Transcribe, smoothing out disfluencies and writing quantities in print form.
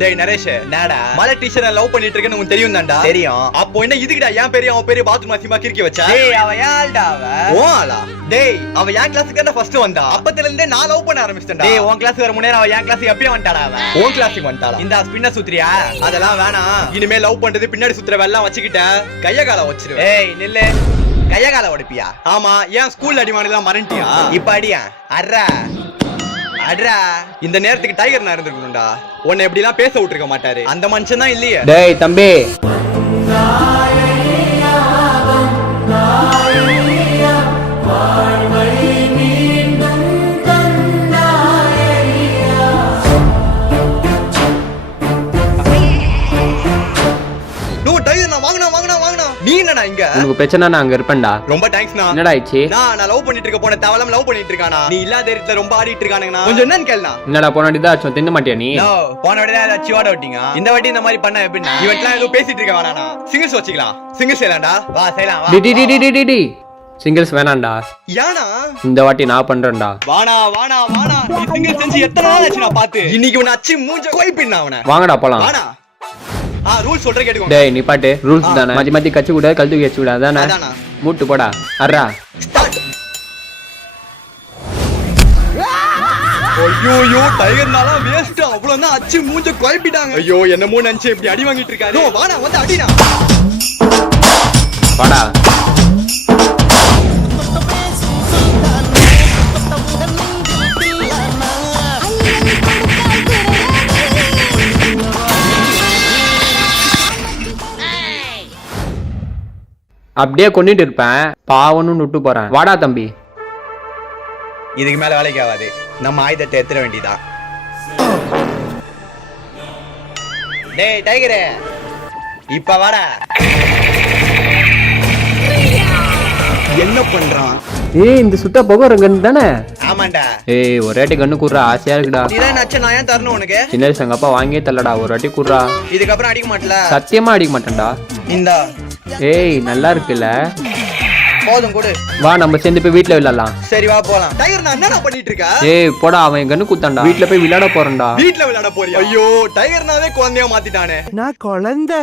டேய் நரேஷ், என்னடா மலை டீச்சர் லவ் பண்ணிட்டு இருக்கேன்னு உனக்கு தெரியும் தான்டா. தெரியும். அப்போ என்ன இதுக்குடா என் பேரு அவன் பேரு பாத்ரூம் அசிமா கிறுக்கி வச்சா? டேய் அவ யாழ்டா அவ? ஓ ஆளா? டேய் அவ என் கிளாஸுக்கு தான் ஃபர்ஸ்ட் வந்தா. அப்பத்துல இருந்தே நான் லவ் பண்ண ஆரம்பிச்சிட்டேன்டா. டேய் உன் கிளாஸ் வர முன்னே அவ என் கிளாஸுக்கு எப்பயும் வந்துட்டாடா அவ. உன் கிளாஸுக்கு வந்துட்டாளா? இந்த ஸ்பின்ன சுத்துறியா? அதெல்லாம் வேணாம். இனிமே லவ் பண்றது பின்னாடி சுத்துற வெல்லாம் வச்சுக்கிட்ட கைய கால வச்சிரு. ஏய் நில்லு. கைய கால ஒடிப்பியா? ஆமா, ஏன் ஸ்கூல்ல அடிவானதெல்லாம் மறந்துட்டியா? இப்ப அடியா? அட்ரா அட்ரா. இந்த நேரத்துக்கு டைகர் நான் இருந்திருக்கணும்டா. உன்னை இப்படி எல்லாம் பேச விட்டுருக்க மாட்டாரு. அந்த மனுஷன் தான் இல்லையே. டேய் தம்பி, நீ என்னடா இங்க? உனக்கு பிரச்சனை நான் அங்க இருப்பேன்டா. ரொம்ப தேங்க்ஸ்ண்ணா. என்னடா ஆயிடுச்சு? நான் லவ் பண்ணிட்டு இருக்க போன தேவலாம் லவ் பண்ணிட்டு இருக்கானா? நீ இல்லாத இடத்துல ரொம்ப ஆடிட்டு இருக்கானுங்கண்ணா. கொஞ்சம் என்னன்னு கேளுண்ணா. என்னடா போனாடி தான் ஆச்சும் தின்ன மாட்டியா நீ? நோ, போன வாட்டி ஏதாச்சும் ஓட விட்டீங்க. இந்த வாட்டி இந்த மாதிரி பண்ண எப்படின்னா? இவன்லாம் ஏதோ பேசிட்டு இருக்க வேணாண்ணா. சிங்கிள்ஸ் வச்சுக்கலாம். சிங்கிள்ஸ் செய்யலாம்டா. வா செய்யலாம் வா. டி டி டி டி டி டி சிங்கிள்ஸ் வேணாம்டா. யானா? இந்த வாட்டி நான் பண்றேன்டா. வானா வானா வானா. நீ சிங்கிள்ஸ் செஞ்சு எத்தனை நாள் ஆச்சு நான் பாத்து. இன்னைக்கு உன்னை அச்சி மூஞ்ச கோய்பின்னா அவனை. வாங்கடா போலாம். வானா. ரூல்ஸ் சொல்ற கேட்டுக்கோ. டேய் நீ பாட்டு ரூல்ஸ் தானே. மாத்தி மாத்தி கச்சு கூட கழுத்து வச்சு விட அதானே. அதானா. மூட்டு போடா. அர்ரா. ஐயோ டைகர்னால வேஸ்ட். அவ்வளவுதான் அச்சி மூஞ்ச கோய்பிட்டாங்க. ஐயோ என்னமோ நினைச்சு இப்படி அடி வாங்கிட்டு இருக்காரு. வானா வந்து அடினா. வாடா. அப்படியே கொண்டுட்டு இருப்பேன். பாவனும் விட்டு போறேன். வாடா தம்பி. இதுக்கு மேல வேலைக்கு ஆகாது. நம்ம ஆயுதத்தை எத்திர வேண்டியதான். டேய் டைகரே, இப்ப வாடா. என்ன பண்றான்? ஏய் இந்த சுட்ட போக கன் தானே? ஆமாண்டா. ஏய் ஒரு வாட்டி கண்ணு கூடுறா. ஆசையா இருக்குடா. நீதான் நச்ச நான் ஏன் தரணும் உனக்கு? சின்ன வயசு எங்க அப்பா வாங்கியே தரலடா. ஒரு வாட்டி கூடுறா. இதுக்கப்புறம் அடிக்க மாட்டல? சத்தியமா அடிக்க மாட்டேன்டா. இந்தா. ஏய் நல்லா இருக்குல்ல? போதும் கொடு. வா நம்ம சேர்ந்து போய் வீட்டுல விளையாடலாம். சரி வா போலாம். டைகர் நான் என்னடா பண்ணிட்டு இருக்க? ஏய் போடா, அவன் கண்ணு குத்தான்டா. வீட்டுல போய் விளையாட போறேன்டா. வீட்டுல விளையாட போறியா? ஐயோ டைகர்னாவே குழந்தையா மாத்திட்டானே. நான் குழந்தை.